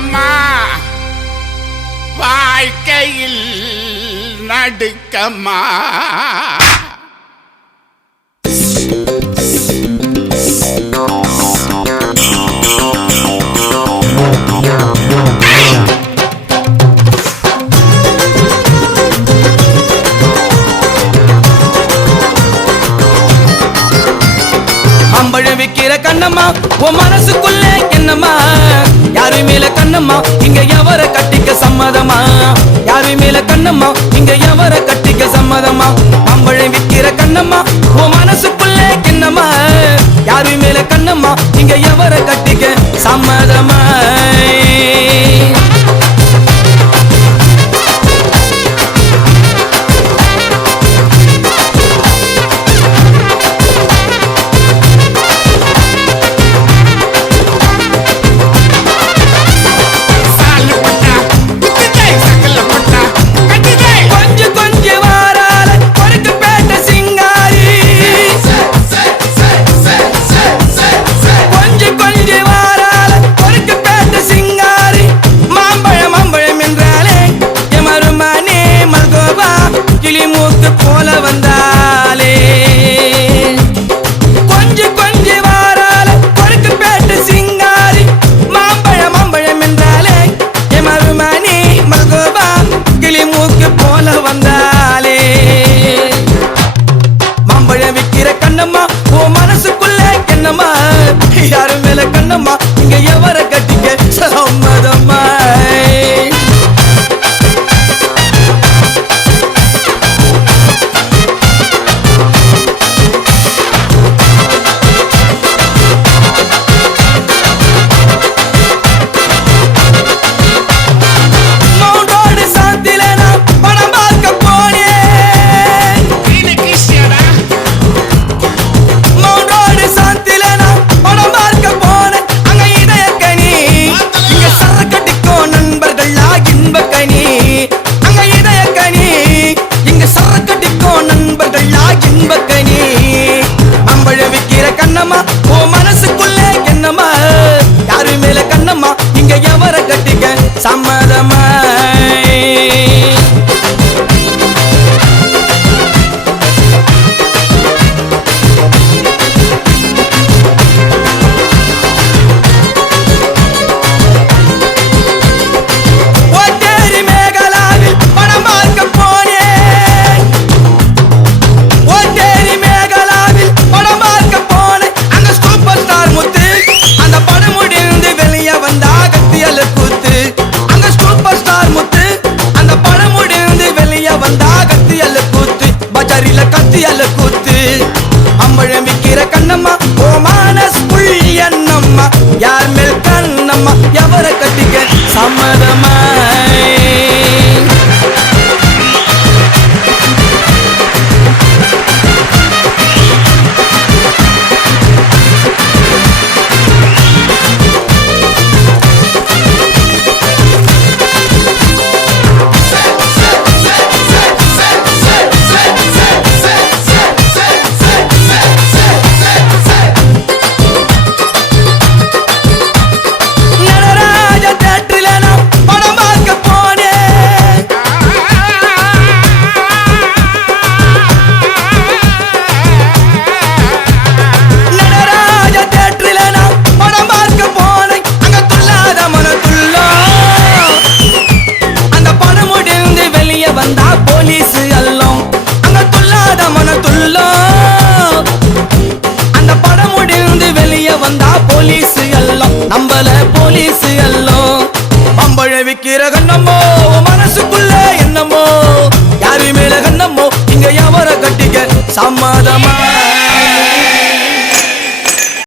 கண்ணம்மா வாழ்க்கையில் நடுக்கம்மா. மாம்பழம் விக்கிற கண்ணம்மா உன் மனசுக்குள்ள என்னம்மா? யாரு மேல கண்ணம்மா இங்க எவர கட்டிக்க சம்மதமா? யாரு மேல கண்ணம்மா இங்க எவர கட்டிக்க சம்மதமா? மாம்பழம் விக்கிற கண்ணம்மா உன் மனசுக்குள்ள என்னம்மா? யாரு மேல கண்ணம்மா இங்க எவர கட்டிக்க சம்மதமா? யாரு மேல கண்ணம்மா இங்க எவர கட்டிக்க சம்மதமா? கண்ணம்மா உன் மனசுக்குள்ள என்னம்மா? யாரு மேல கண்ணம்மா இங்க எவர கட்டிக்க சம்மதமா? அம்பழம் விக்கிற கண்ணம்மா ஓ மனசுக்குள் என்னம்மா? யார் மேல் கண்ணம்மா எவர கட்டிக்க சம்மதமா? போலீஸ் எல்லாம் மாம்பழம் விக்கிற கண்ணம்மோ மனசுக்குள்ள என்னமோ? யாரு மேல கண்ணம்மோ இங்க எவர கட்டிக்க சம்மதமா?